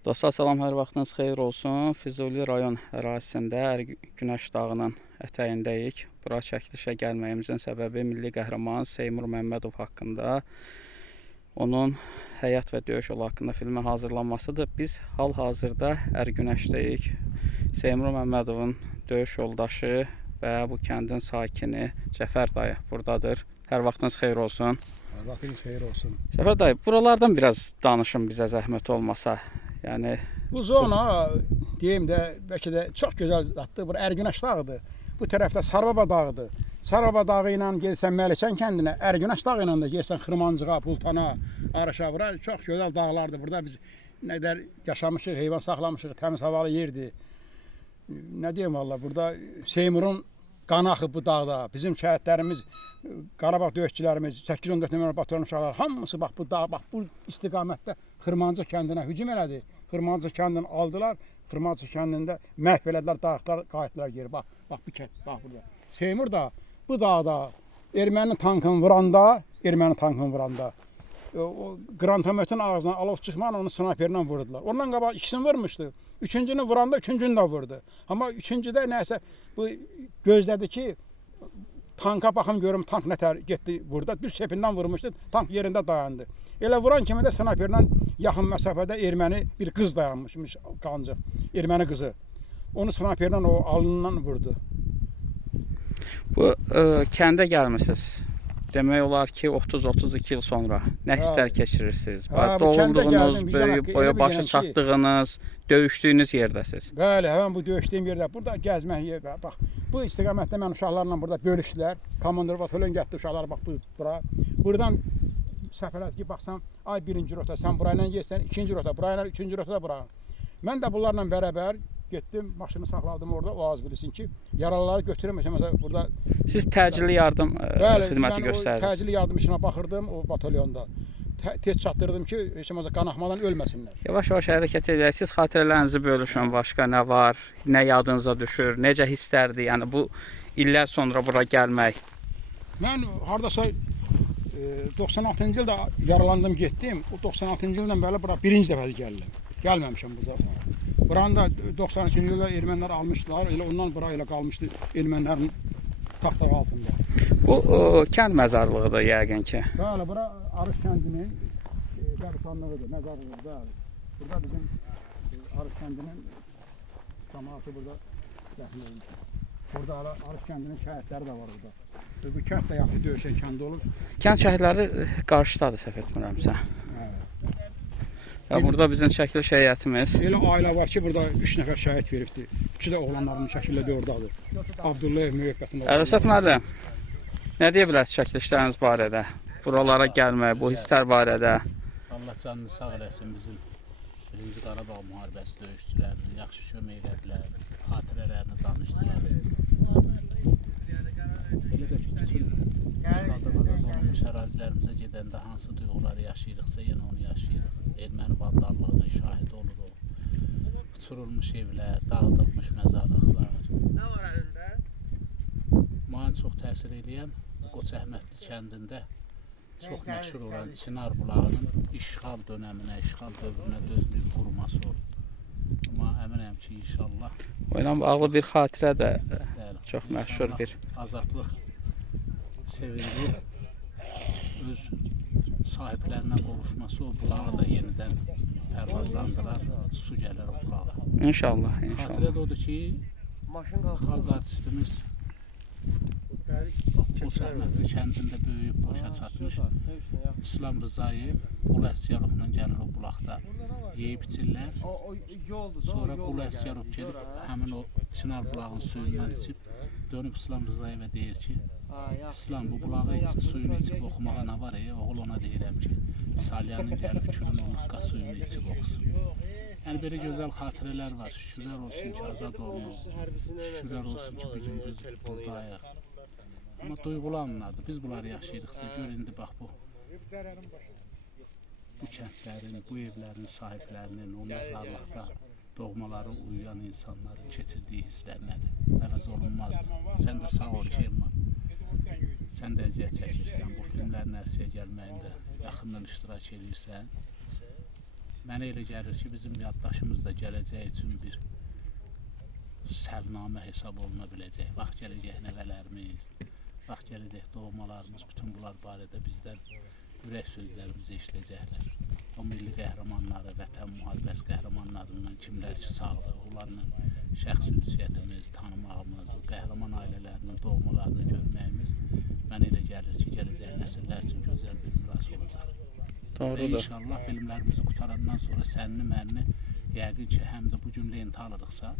Dostlar salam, hər vaxtınız xeyir olsun. Füzuli rayon ərazisində Günəş dağının ətəyindəyik. Bura çəkilişə gəlməyimizin səbəbi milli qəhrəman Seymur Məmmədov haqqında, onun həyat və döyüş yolu haqqında filmin hazırlanmasıdır. Biz hal-hazırda Ərgünəşdəyik. Seymur Məmmədovun döyüş yoldaşı və bu kəndin sakini Cəfər dayı buradadır. Hər vaxtınız xeyir olsun. Hər vaxtınız xeyir olsun. Cəfər dayı, buralardan biraz danışın bizə zəhmət olmasa. Yəni bu zona deyim də bəlkə də çox gözəl zatdır. Bura Ərgünəş dağıdır. Bu tərəfdə Sarababa dağıdır. Sarababa dağı ilə gəlsən Məlikən kəndinə, Ərgünəş dağı ilə də gəlsən Xırmancığa, Bultana, Arışa, bura çox gözəl dağlardır. Burada biz nə qədər yaşamışıq, heyvan saxlamışıq, təmiz havalı yerdir. Nə deyim valla, burada Seymurun qanı axıb bu dağda. Bizim şəhidlərimiz, Qarabağ döyüşçülərimiz, 8-14 nömrə batalyon uşaqlar hamısı bax bu dağ, bax bu istiqamətdə Xırmancıq kəndinə hücum elədi. Xırmancıq kəndini aldılar. Xırmancıq kəndində məhv elədilər, dağıtlar, qayıtdılar geri. Bax, bax bu kənd, bax burada. Seymur da bu dağda erməni tankını vuranda, o qrantometin ağzından alov çıxmanla onu snayperlə vurdular. Ondan qabaq ikisini vurmuşdu. Üçüncünü vuranda üçüncünü də vurdu. Amma üçüncüdə nəsə bu gözlədi ki, tanka baxım görüm, tank nətər getdi burada. Düz sepindən vurmuşdu, tank yerində dayandı. Elə vuran kimi də snayperlə yaxın məsafədə erməni bir qız dayanmışmış, qancıq, erməni qızı. Onu snayperlə o alnından vurdu. Bu kəndə gəlmisiniz. Demək olar ki 30-32 il sonra nə hisslər keçirirsiniz? Doğulduğunuz, böyüyüb boya başa çatdığınız, döyüşdüyünüz yerdəsiz. Bəli, həmin bu döyüşdüyüm yerdə. Burada gəzmək yer, bax. Bu istiqamətdə mən uşaqlarla burada bölüşdülər. Komandir batalyon getdi uşaqlar bax bura. Buradan səfərət ki baxsan, ay birinci rota sən burayla getsən, ikinci rota burayla, üçüncü rota da bura. Mən də bunlarla bərabər getdim, maşını saxladım orada, o az bilirsin ki, yaralıları götürüm, məsələn, burada... Siz təcili yardım xidməti göstərdiniz. Təcili yardım işinə baxırdım o batalyonda. Tez çatdırdım ki, qanaxmadan ölməsinlər. Yavaş-yavaş hərəkət edək. Siz xatirələrinizi bölüşün, başqa nə var, nə yadınıza düşür, necə hisslərdir, yəni bu illər sonra bura gəlmək? Mən haradasa 96-cı ildə yaralandım, getdim. O 96-cı ildən bəri bura birinci dəfədir gəldim. Gəlməmişəm bu zaman. Buranı da 93-cü ildə ermənilər almışdılar, elə ondan bura elə qalmışdı ermənilərin taxtağı altında. Bu kənd məzarlığıdır yəqin ki. Bəli, bura Arış kəndinin qəbristanlığıdır, məzarlığıdır, bəli. Burada bizim Arış kəndinin cəmaatı burada dəfn olmuş. Burada Arış kəndinin şəhidləri də var burada. Bu kənd də yaxşı döyüşən kənd olur. Kənd şəhidləri qarşıdadır, səhv etmirəmsə. Burada bizim çəkiliş heyətimiz. Elə ailə var ki, burada 3 nəfər şəhid veribdir. 2 də oğlanlarının şəkildə oradadır. Abdullayev müvəqqətin oğlu. Rüsət müəllim, nə deyə bilərsiniz çəkilişləriniz barədə? Buralara gəlmək, bu hisslər barədə? Allah canını sağ eləsin bizim birinci Qarabağ müharibəsi döyüşçülərini, yaxşı kömək elədilər, xatirələrini danışdılar. Elə də ki, bütün işğaldan azad olunmuş ərazilərimizə gedəndə hansı duyğuları yaşayırıqsa, yenə onu yaşayırıq. Erməni vandallığının şahidi oluruq. Uçurulmuş evlər, dağıdılmış məzarlıqlar. Nə var əlində? Mənə çox təsir eləyən Qoç Əhmədli kəndində çox məşhur olan Çinar bulağının işğal dönəminə, işğal dövrünə dözlüyüb quruması oldu. Amma əminəm ki, inşallah... O ilə bağlı bir xatirə də çox məşhur bir... Azadlıq sevinci öz sahiblərinə qovuşması o bulağı da yenidən pərvazlandırar, su gəlir o bulağa. İnşallah, inşallah. Xatirə də odur ki, xalq artistimiz Qoç Əhmədli kəndində böyüyüb boşa çatmış İslam Rızayev Qul Əsgərovla gəlir o bulaqda yeyib içirlər. Sonra Qul Əsgərov gedib həmin o Çınar bulağın suyundan içib dönüb İslam Rızayevə deyir ki, İslam bu bulağı suyunu içib oxumağa nə var? Oğul ona deyirəm ki, Salyanın gəlib külün onluqqa suyunu içib oxusun. Yəni belə gözəl xatirələr var. Şükürlər olsun ki, azad olmuş. Şükürlər olsun ki, bir gün biz buradayıq. Amma duyğulanmadı. Biz bunları yaşayırıqsa gör indi bax bu kəndlərin, bu evlərin sahiblərinin, o məzarlıqda doğmaları uyuyan insanların keçirdiyi hisslər nədir? Əvəz olunmazdır. Sən də sağ ol Şeyman. Sən də əziyyət çəkirsən, bu filmlərin ərsəyə gəlməyində yaxından iştirak edirsən. Mənə elə gəlir ki, bizim yaddaşımız da gələcək üçün bir səlnamə hesab oluna biləcək. Vaxt gələcək nəvələrimiz, vaxt gələcək doğmalarımız, bütün bunlar barədə bizdən ürək sözlərimizi eşidəcəklər. O milli qəhrəmanları, vətən müharibəsi qəhrəmanlarından kimlər ki sağdır, onlarla şəxs ünsiyyətimiz, tanımağımız, o qəhrəman ailələrinin doğmalarını görməyimiz mənə elə gəlir ki, gələcək nəsillər üçün gözəl bir miras olacaq. Və Doğrudur. inşallah filmlərimizi qutarandan sonra sənni mənni yəqin ki, həm də bu gün lenti alırıqsa,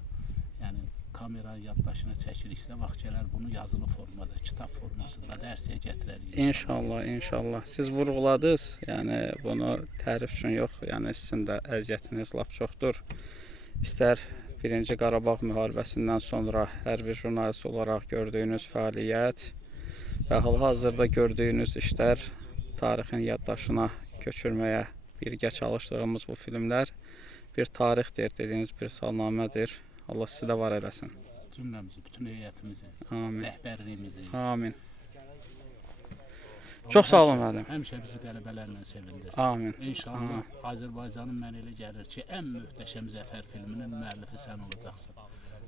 yəni kamera yaddaşına çəkiriksə, vaxt gələr bunu yazılı formada, kitab formasında dərsiyə gətirərik. İnşallah, inşallah. Siz vurğuladınız, yəni bunu tərif üçün yox, yəni sizin də əziyyətiniz lap çoxdur. İstər 1-ci Qarabağ müharibəsindən sonra hərbi jurnalist olaraq gördüyünüz fəaliyyət və hal-hazırda gördüyünüz işlər tarixin yaddaşına köçürməyə birgə çalışdığımız bu filmlər bir tarixdir, dediyiniz bir salnamədir. Allah sizi də var eləsin. Cümləmizi, bütün heyətimizi, Amin. rəhbərliyimizi. Amin. Çox sağ olun müəllim. Həmişə bizi qələbələrlə sevindirsin. Amin. İnşallah Azərbaycanın mənə elə gəlir ki, ən möhtəşəm zəfər filminin müəllifi sən olacaqsan.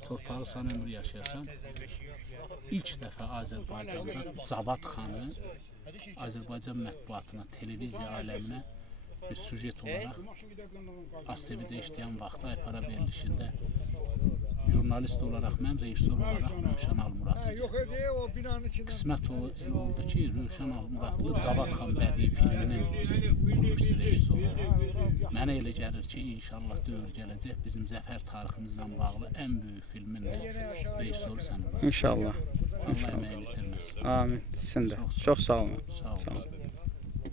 Torpağı sən ömür yaşayasan. İlk dəfə Azərbaycanda Cavad xanı Azərbaycan mətbuatına, televiziya aləminə bir sujet olaraq ASTV-də işləyən vaxtda Aypara verilişində jurnalist olaraq mən, rejissor olaraq Rövşən Almuratlı. Qismət elə oldu ki, Rövşən Almuratlı Cavad xan bədii filminin quruluşçu rejissoru. Mənə elə gəlir ki, inşallah dövr gələcək bizim zəfər tariximizlə bağlı ən böyük filmin də rejissoru sən olasın. İnşallah. Allah əməyi bitirməsin. Amin. Sizin də. Çox sağ olun. Sağ olun. Sağ olun.